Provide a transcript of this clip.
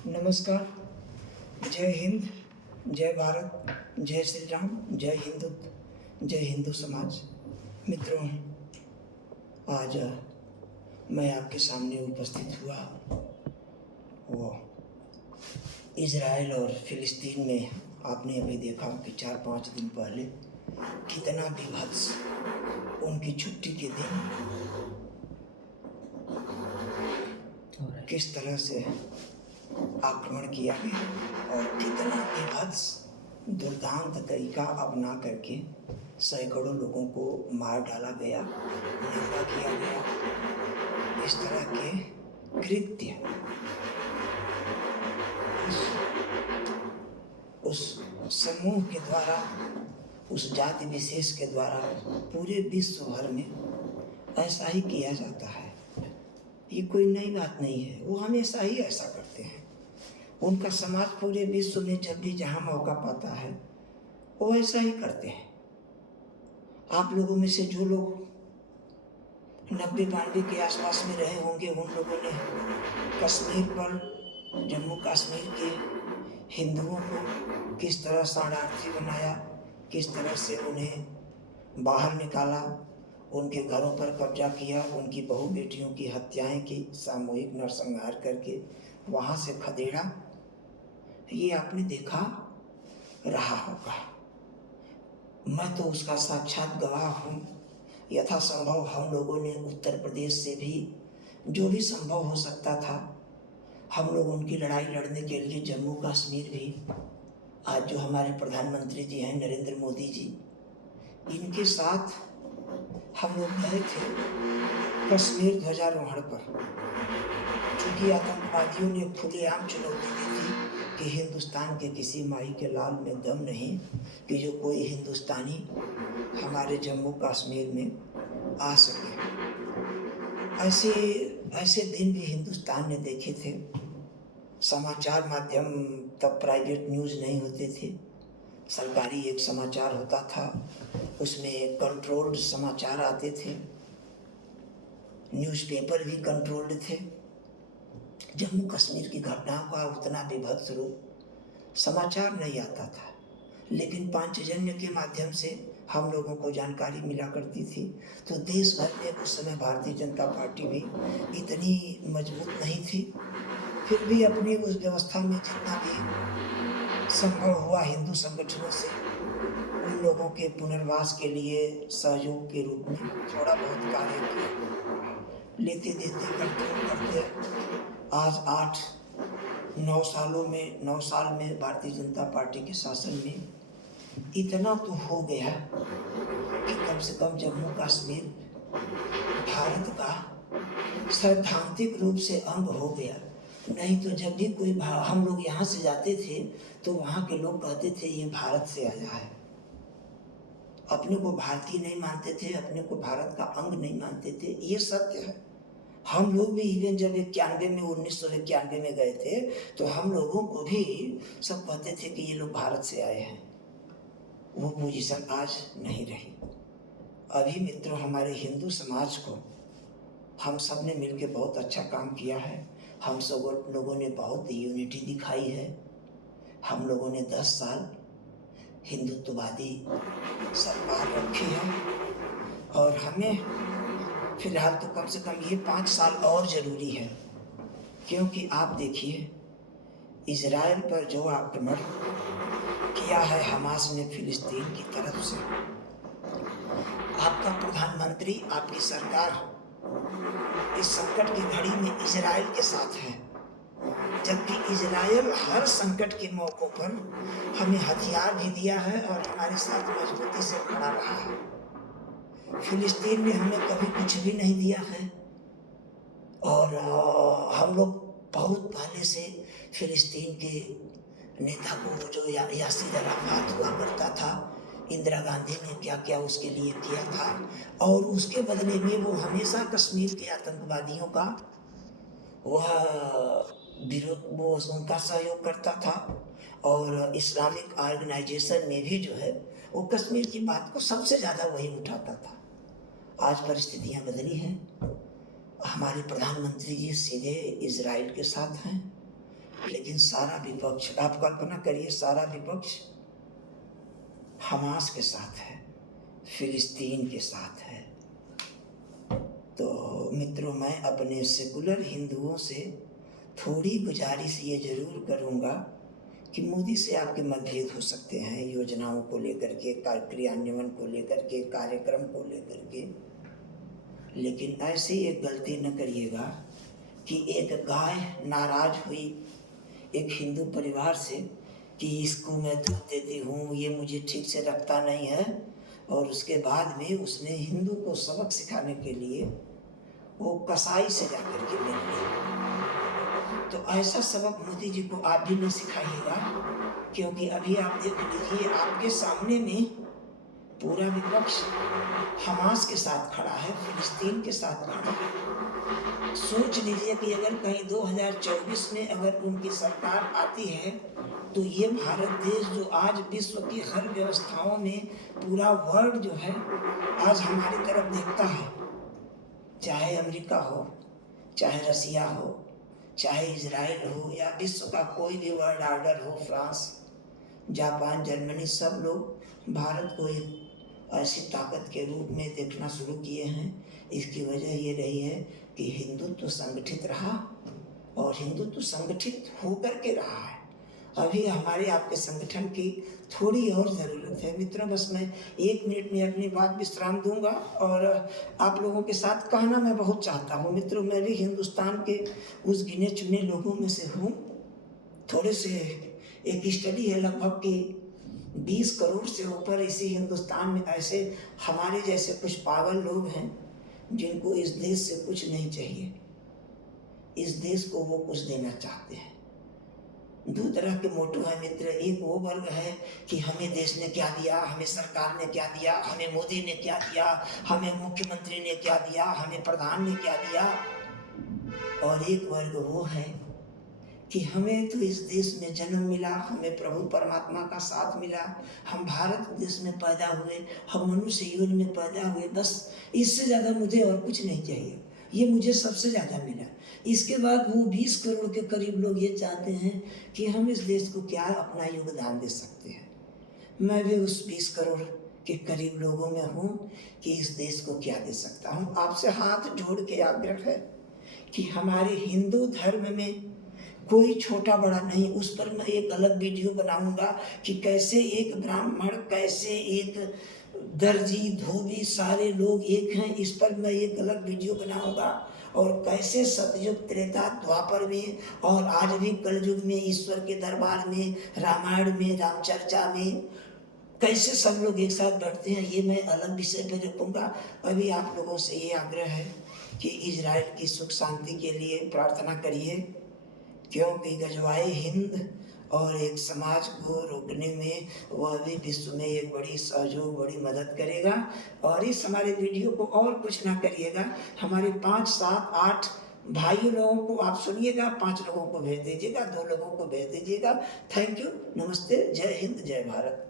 नमस्कार। जय हिंद, जय भारत, जय श्री राम, जय हिंदुत्व, जय हिंदू समाज। मित्रों, आज मैं आपके सामने उपस्थित हुआ वो इज़राइल और फिलिस्तीन में आपने अभी देखा कि 4-5 दिन पहले कितना विभत्स उनकी छुट्टी के दिन किस तरह से आक्रमण किया गया और कितना विभत्स दुर्दांत तरीका अपना करके सैकड़ों लोगों को मार डाला गया, नंगा किया गया। इस तरह के कृत्य उस समूह के द्वारा, उस जाति विशेष के द्वारा पूरे विश्व भर में ऐसा ही किया जाता है। ये कोई नई बात नहीं है, वो हमेशा ही ऐसा करते हैं। उनका समाज पूरे विश्व में जब भी जहाँ मौका पाता है वो ऐसा ही करते हैं। आप लोगों में से जो लोग 90-92 के आसपास में रहे होंगे, उन लोगों ने कश्मीर पर, जम्मू कश्मीर के हिंदुओं को किस तरह शरणार्थी बनाया, किस तरह से उन्हें बाहर निकाला, उनके घरों पर कब्जा किया, उनकी बहू बेटियों की हत्याएं की, सामूहिक नरसंहार करके वहाँ से खदेड़ा, ये आपने देखा रहा होगा। मैं तो उसका साक्षात गवाह हूँ। यथासंभव हम लोगों ने उत्तर प्रदेश से भी जो भी संभव हो सकता था, हम लोग उनकी लड़ाई लड़ने के लिए जम्मू कश्मीर भी, आज जो हमारे प्रधानमंत्री जी हैं नरेंद्र मोदी जी, इनके साथ हम लोग गए थे कश्मीर ध्वजारोहण पर। चूँकि आतंकवादियों ने खुलेआम चुनौती दी थी कि हिंदुस्तान के किसी माई के लाल में दम नहीं कि जो कोई हिंदुस्तानी हमारे जम्मू कश्मीर में आ सके। ऐसे दिन भी हिंदुस्तान ने देखे थे। समाचार माध्यम तब प्राइवेट न्यूज़ नहीं होते थे, सरकारी एक समाचार होता था, उसमें कंट्रोल्ड समाचार आते थे, न्यूज़पेपर भी कंट्रोल्ड थे। जम्मू कश्मीर की घटनाओं का उतना विभत्स रूप समाचार नहीं आता था, लेकिन पांचजन्य के माध्यम से हम लोगों को जानकारी मिला करती थी। तो देश भर में उस समय भारतीय जनता पार्टी भी इतनी मजबूत नहीं थी, फिर भी अपनी उस व्यवस्था में जितना भी संभव हुआ हिंदू संगठनों से उन लोगों के पुनर्वास के लिए सहयोग के रूप में थोड़ा बहुत कार्य किया। लेते देते कंट्रोल करते आज 8-9 साल में भारतीय जनता पार्टी के शासन में इतना तो हो गया कि कम से कम जम्मू कश्मीर भारत का सैद्धांतिक रूप से अंग हो गया। नहीं तो जब भी कोई हम लोग यहाँ से जाते थे तो वहाँ के लोग कहते थे ये भारत से आया है। अपने को भारतीय नहीं मानते थे, अपने को भारत का अंग नहीं मानते थे, ये सत्य है। हम लोग भी इवन जब 1991 में गए थे तो हम लोगों को भी सब कहते थे कि ये लोग भारत से आए हैं। वो पोजीशन आज नहीं रही। अभी मित्रों, हमारे हिंदू समाज को हम सब ने मिलकर बहुत अच्छा काम किया है। हम सब लोगों ने बहुत यूनिटी दिखाई है। हम लोगों ने 10 साल हिंदुत्ववादी सरकार रखी है और हमें फिलहाल तो कम से कम ये 5 साल और ज़रूरी है, क्योंकि आप देखिए इज़राइल पर जो आक्रमण किया है हमास ने फिलिस्तीन की तरफ से, आपका प्रधानमंत्री, आपकी सरकार इस संकट की घड़ी में इज़राइल के साथ है, जबकि इज़राइल हर संकट के मौकों पर हमें हथियार भी दिया है और हमारे साथ मजबूती से खड़ा रहा है। फिलिस्तीन ने हमें कभी कुछ भी नहीं दिया है और हम लोग बहुत पहले से फिलिस्तीन के नेता को, जो यासिर अराफात हुआ करता था, इंदिरा गांधी ने क्या क्या उसके लिए किया था और उसके बदले में वो हमेशा कश्मीर के आतंकवादियों का वह विरोध, वो उनका सहयोग करता था और इस्लामिक ऑर्गेनाइजेशन में भी जो है वो कश्मीर की बात को सबसे ज़्यादा वही उठाता था। आज परिस्थितियाँ बदली हैं। हमारे प्रधानमंत्री जी सीधे इजराइल के साथ हैं लेकिन सारा विपक्ष, आप कल्पना करिए, सारा विपक्ष हमास के साथ है, फिलिस्तीन के साथ है। तो मित्रों, मैं अपने सेकुलर हिंदुओं से थोड़ी गुजारिश ये जरूर करूँगा कि मोदी से आपके मतभेद हो सकते हैं योजनाओं को लेकर के, क्रियान्वयन को लेकर के, कार्यक्रम को लेकर के, लेकिन ऐसी एक गलती न करिएगा कि एक गाय नाराज हुई एक हिंदू परिवार से कि इसको मैं दूध देती हूँ, ये मुझे ठीक से रखता नहीं है, और उसके बाद में उसने हिंदू को सबक सिखाने के लिए वो कसाई से जाकर के मिल ली। तो ऐसा सबक मोदी जी को आप भी नहीं सिखाइएगा, क्योंकि अभी आप देख लीजिए, आपके सामने में पूरा विपक्ष हमास के साथ खड़ा है, फिलिस्तीन के साथ खड़ा है। सोच लीजिए कि अगर कहीं 2024 में अगर उनकी सरकार आती है तो ये भारत देश जो आज विश्व की हर व्यवस्थाओं में पूरा वर्ल्ड जो है आज हमारी तरफ देखता है, चाहे अमेरिका हो, चाहे रसिया हो, चाहे इजराइल हो, या विश्व का कोई भी वर्ल्ड ऑर्डर हो, फ्रांस, जापान, जर्मनी, सब लोग भारत को एक ऐसी ताकत के रूप में देखना शुरू किए हैं। इसकी वजह ये रही है कि हिंदुत्व संगठित रहा, और हिंदुत्व संगठित होकर के रहा है। अभी हमारे आपके संगठन की थोड़ी और ज़रूरत है। मित्रों, बस मैं 1 मिनट में अपनी बात विश्राम दूंगा, और आप लोगों के साथ कहना मैं बहुत चाहता हूँ। मित्रों, मैं भी हिंदुस्तान के उस गिने चुने लोगों में से हूँ। थोड़े से एक स्टडी है लगभग कि 20 करोड़ से ऊपर इसी हिंदुस्तान में ऐसे हमारे जैसे कुछ पागल लोग हैं जिनको इस देश से कुछ नहीं चाहिए। इस देश को वो कुछ देना चाहते हैं। 2 तरह के मोटो है मित्र। एक वो वर्ग है कि हमें देश ने क्या दिया, हमें सरकार ने क्या दिया, हमें मोदी ने क्या दिया, हमें मुख्यमंत्री ने क्या दिया, हमें प्रधान ने क्या दिया। और एक वर्ग वो है कि हमें तो इस देश में जन्म मिला, हमें प्रभु परमात्मा का साथ मिला, हम भारत देश में पैदा हुए, हम मनुष्य योनि में पैदा हुए, बस इससे ज़्यादा मुझे और कुछ नहीं चाहिए, ये मुझे सबसे ज़्यादा मिला। इसके बाद वो 20 करोड़ के करीब लोग ये चाहते हैं कि हम इस देश को क्या अपना योगदान दे सकते हैं। मैं भी उस 20 करोड़ के करीब लोगों में हूँ कि इस देश को क्या दे सकता हूँ। आपसे हाथ जोड़ के आग्रह है कि हमारे हिंदू धर्म में कोई छोटा बड़ा नहीं। उस पर मैं एक अलग वीडियो बनाऊंगा कि कैसे एक ब्राह्मण, कैसे एक दर्जी, धोबी, सारे लोग एक हैं। इस पर मैं एक अलग वीडियो बनाऊंगा। और कैसे सतयुग, त्रेता, द्वापर में और आज भी कलयुग में ईश्वर के दरबार में, रामायण में, रामचर्चा में कैसे सब लोग एक साथ बैठते हैं, ये मैं अलग विषय पर रखूँगा। अभी आप लोगों से ये आग्रह है कि इजराइल की सुख शांति के लिए प्रार्थना करिए, क्योंकि गजवाए हिंद और एक समाज को रोकने में वह भी विश्व में एक बड़ी सहयोग, बड़ी मदद करेगा। और इस हमारे वीडियो को और कुछ ना करिएगा, हमारे 5, 7, 8 भाई लोगों को आप सुनिएगा, 5 लोगों को भेज दीजिएगा, 2 लोगों को भेज दीजिएगा। थैंक यू, नमस्ते, जय हिंद, जय भारत।